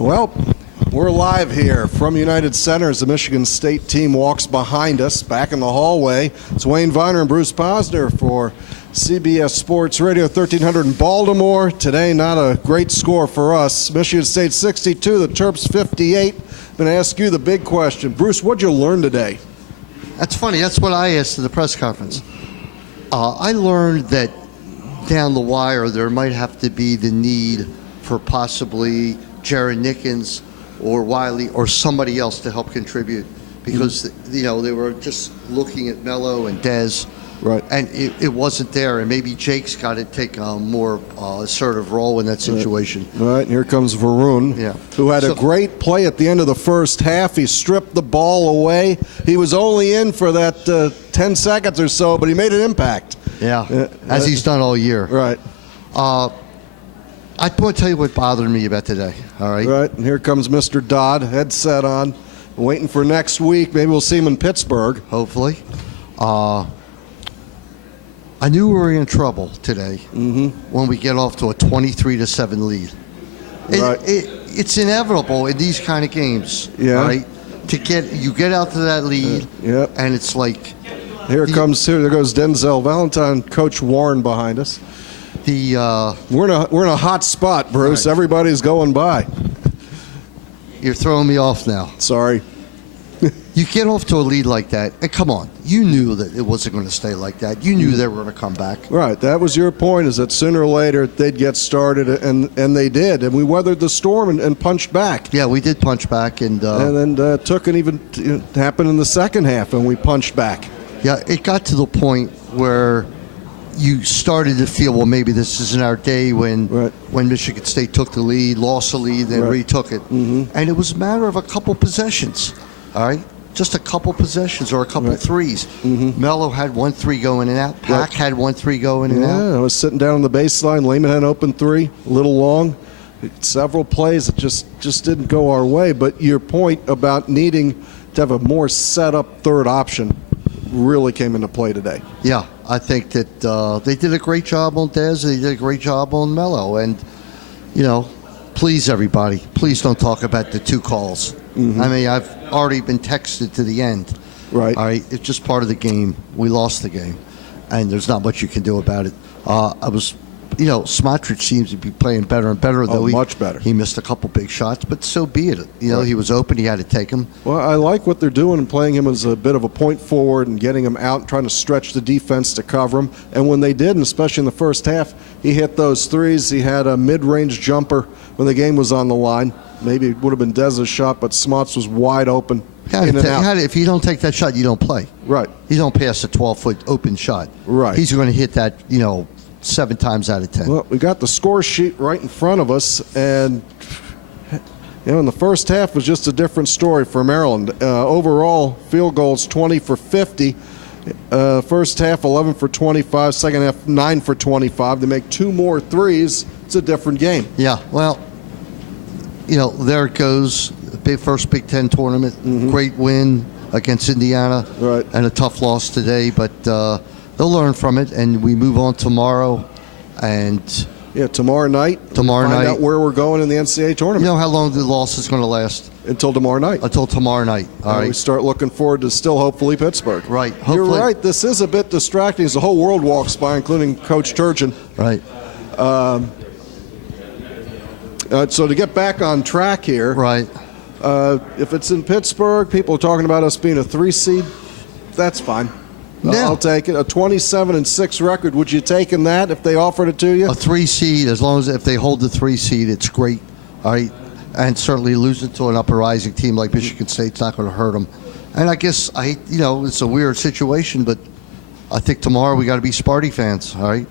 Well, we're live here from United Center as the Michigan State team walks behind us. Back in the hallway, it's Wayne Viener and Bruce Posner for CBS Sports Radio 1300 in Baltimore. Today, not a great score for us. Michigan State 62, the Terps 58. I'm going to ask you the big question. Bruce, what'd you learn today? That's funny. That's what I asked at the press conference. I learned that down the wire there might have to be the need for possibly Jared Nickens or Wiley or somebody else to help contribute because they were just looking at Mello and Dez, right? And it wasn't there. And maybe Jake's got to take a more assertive role in that situation. Right. And here comes Varun, who had a great play at the end of the first half. He stripped the ball away. He was only in for that 10 seconds or so, but he made an impact. Yeah, as he's done all year. Right. I want to tell you what bothered me about today, all right? Right, and here comes Mr. Dodd, headset on, waiting for next week. Maybe we'll see him in Pittsburgh. Hopefully. I knew we were in trouble today when we get off to a 23-7 lead. It's inevitable in these kind of games, right? You get out to that lead, and it's like... There goes Denzel Valentine, Coach Warren behind us. We're in a hot spot, Bruce. Right. Everybody's going by. You're throwing me off now. Sorry. You get off to a lead like that, and come on, you knew that it wasn't going to stay like that. You knew they were going to come back. Right. That was your point, is that sooner or later they'd get started, and they did, and we weathered the storm and punched back. Yeah, we did punch back, and then took an even happened in the second half, and we punched back. Yeah, it got to the point where you started to feel, well, maybe this isn't our day when Michigan State took the lead, lost the lead, then retook it. And it was a matter of a couple possessions, all right? Just a couple possessions or a couple threes. Mello had 1 3 going in and out. Pack had 1 3 going in and out. Yeah, I was sitting down on the baseline. Lehman had an open three, a little long. Several plays that just didn't go our way. But your point about needing to have a more set-up third option really came into play today. Yeah, I think that they did a great job on Dez. They did a great job on Mello. And, please, everybody, please don't talk about the 2 calls. I mean, I've already been texted to the end. Right. All right, it's just part of the game. We lost the game, and there's not much you can do about it. Smotrich seems to be playing better and better. Though much better. He missed a couple big shots, but so be it. He was open. He had to take them. Well, I like what they're doing and playing him as a bit of a point forward and getting him out and trying to stretch the defense to cover him. And when they did, and especially in the first half, he hit those threes. He had a mid-range jumper when the game was on the line. Maybe it would have been Dez's shot, but Smots was wide open. In and out. If you don't take that shot, you don't play. Right. You don't pass a 12-foot open shot. Right. He's going to hit that, 7 times out of 10. Well, we got the score sheet right in front of us, and in the first half was just a different story for Maryland. Overall, field goals 20 for 50. First half 11 for 25. Second half 9 for 25. They make 2 more threes. It's a different game. Yeah. Well, there it goes. First Big Ten tournament. Great win against Indiana. Right. And a tough loss today, but they'll learn from it, and we move on tomorrow. And tomorrow night. Find out where we're going in the NCAA tournament. You know how long the loss is going to last? Until tomorrow night. Until tomorrow night. All right. We start looking forward to still hopefully Pittsburgh. Right. Hopefully. You're right. This is a bit distracting as the whole world walks by, including Coach Turgeon. Right. So to get back on track here. Right. If it's in Pittsburgh, people are talking about us being a 3 seed. That's fine. Yeah. I'll take it. A 27-6 record. Would you take in that if they offered it to you? A 3 seed, as long as if they hold the 3 seed, it's great. All right. And certainly losing to an upper rising team like Michigan State's not going to hurt them. And I guess it's a weird situation, but I think tomorrow we got to be Sparty fans, all right?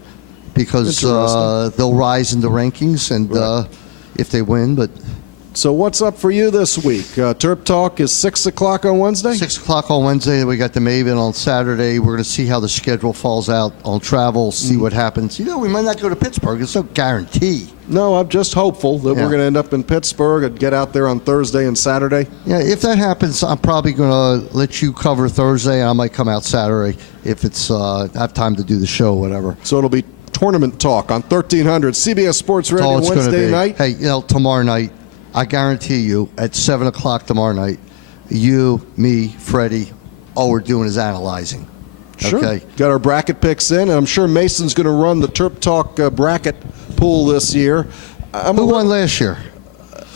Because they'll rise in the rankings, and if they win, but. So what's up for you this week? TerpTalk is 6 o'clock on Wednesday? 6 o'clock on Wednesday. We got the Maven on Saturday. We're going to see how the schedule falls out on travel, see what happens. We might not go to Pittsburgh. It's no guarantee. No, I'm just hopeful that we're going to end up in Pittsburgh and get out there on Thursday and Saturday. Yeah, if that happens, I'm probably going to let you cover Thursday. I might come out Saturday if it's have time to do the show or whatever. So it'll be tournament talk on 1300 CBS Sports Radio Wednesday night. Hey, tomorrow night. I guarantee you, at 7 o'clock tomorrow night, you, me, Freddie, all we're doing is analyzing. Sure. Okay? Got our bracket picks in, and I'm sure Mason's going to run the TerpTalk bracket pool this year. Who won last year?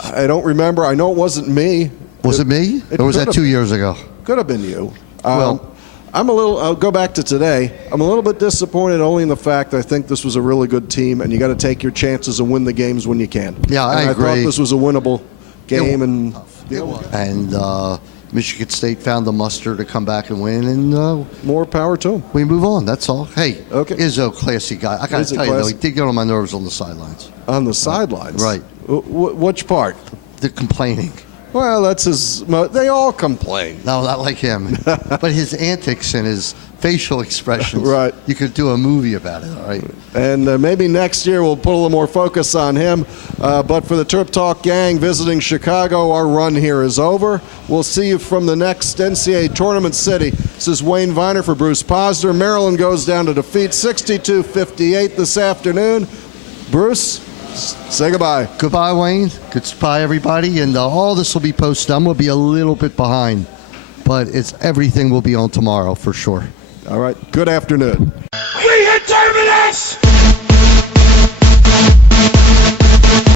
I don't remember. I know it wasn't me. Was it me? Or was that 2 years ago? Could have been you. Well, I'll go back to today. I'm a little bit disappointed only in the fact that I think this was a really good team, and you got to take your chances and win the games when you can. Yeah, I agree. I thought this was a winnable game, and Michigan State found the muster to come back and win, and more power to them. we move on. That's all. Hey, Okay. Izzo, classy guy. I got Is to it tell you, though, classy? he did get on my nerves on the sidelines. On the sidelines. Right. Which part? The complaining. Well, that's his. They all complain. No, not like him. But his antics and his facial expressions. Right. You could do a movie about it, all right? And maybe next year we'll put a little more focus on him. But for the TerpTalk gang visiting Chicago, our run here is over. We'll see you from the next NCAA tournament city. This is Wayne Viener for Bruce Posner. Maryland goes down to defeat 62-58 this afternoon. Bruce, say goodbye. Goodbye, Wayne. Goodbye, everybody. And all this will be posted. I'm going to be a little bit behind, but everything will be on tomorrow for sure. All right. Good afternoon. We hit Terminus!